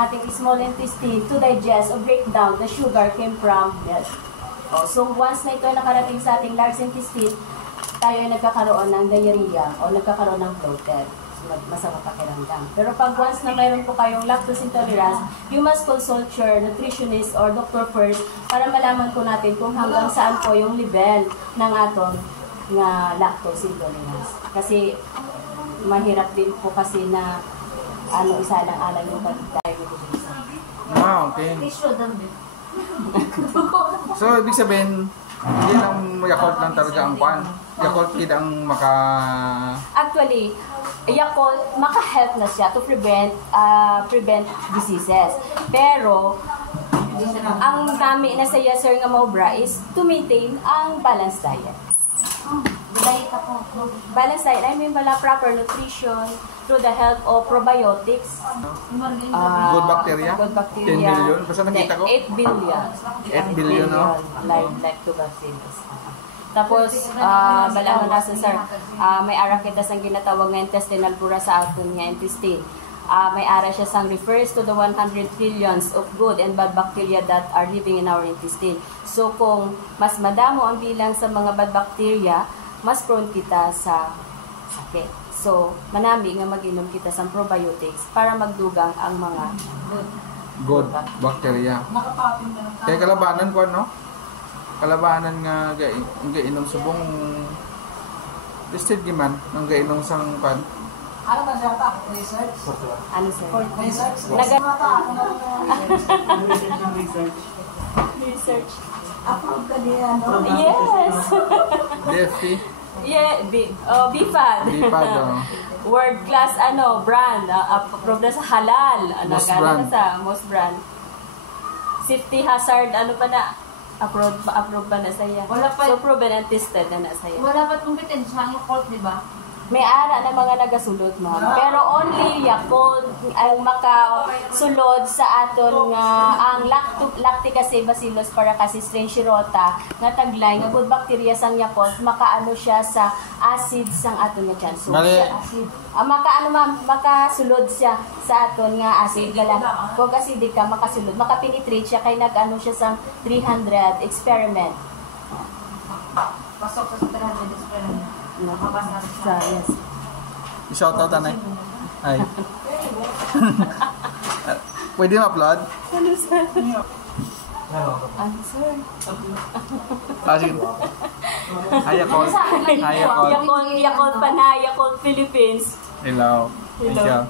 ating small intestine to digest or break down the sugar came from milk. So once na ito nakarating sa ating large intestine, tayo ay nagkakaroon ng diarrhea o nagkakaroon ng bloated. So, masama pakiramdam. Pero pag once na mayroon po kayong lactose intolerance, you must consult your nutritionist or doctor first para malaman po natin kung hanggang saan po yung level ng aton na lactose intolerance. Kasi mahirap din po kasi na isa lang alang yung tayo dito. Okay. So, ibig sabihin, hindi lang Yakult lang talaga ang kwan. Yakult hindi ang Actually, Yakult, maka-help na siya to prevent diseases. Pero, ang dami na sa sir nga maubra is to maintain ang balanced diet. Balanced diet, I mean proper nutrition through the help of probiotics. Good bacteria? Good bacteria. 10 billion? Basta nakita ko? 8 billion. 8 billion, no? Lactobacillus. Tapos, balaman na sir, may ara kita sang ginatawag nga intestinal flora sa aton nga intestine. May ara siya sang refers to the 100 trillions of good and bad bacteria that are living in our intestine. So, kung mas madamo ang bilang sa mga bad bacteria, mas prone kita sa sakit. So, manami nga mag-inom kita sa probiotics para magdugang ang mga good bacteria. Kaya kalabanan ko, no? Kalabanan nga gainom subong listed giman ng gainom sang pan. Ano ba siya ta? Research? Ano sir? Research? Research. Approve ka niya, no? Yes! DFP? Yeah, BFAD. BFAD, World class brand. Approved na sa halal. Most brand. Most brand. Safety hazard, pa na? Approve pa na saya. So, proven and tested na saya. Wala pa kompetensya ang Yakult, di ba? May ara na mga nagasulod, ma'am. Pero only Yakult ang makasulod sa aton nga ang Lactobacillus paracassis strenchirota nga taglay nga good bacteria sang Yakult makaano siya sa acid sang aton nga tiyan. So, acid. Makasulod siya sa aton nga acid gala. Kung acidic ka makasulod, makapenetrate siya kay nag-ano siya sa 300 experiment. Pasok sa 300 experiment. Yes. I-shout out anay. Ay. Pwede ma-upload? Ano sir? Ano sir? Sige. Yakult. Yakult. Yakult pa na, Yakult Philippines. Hello. Hello.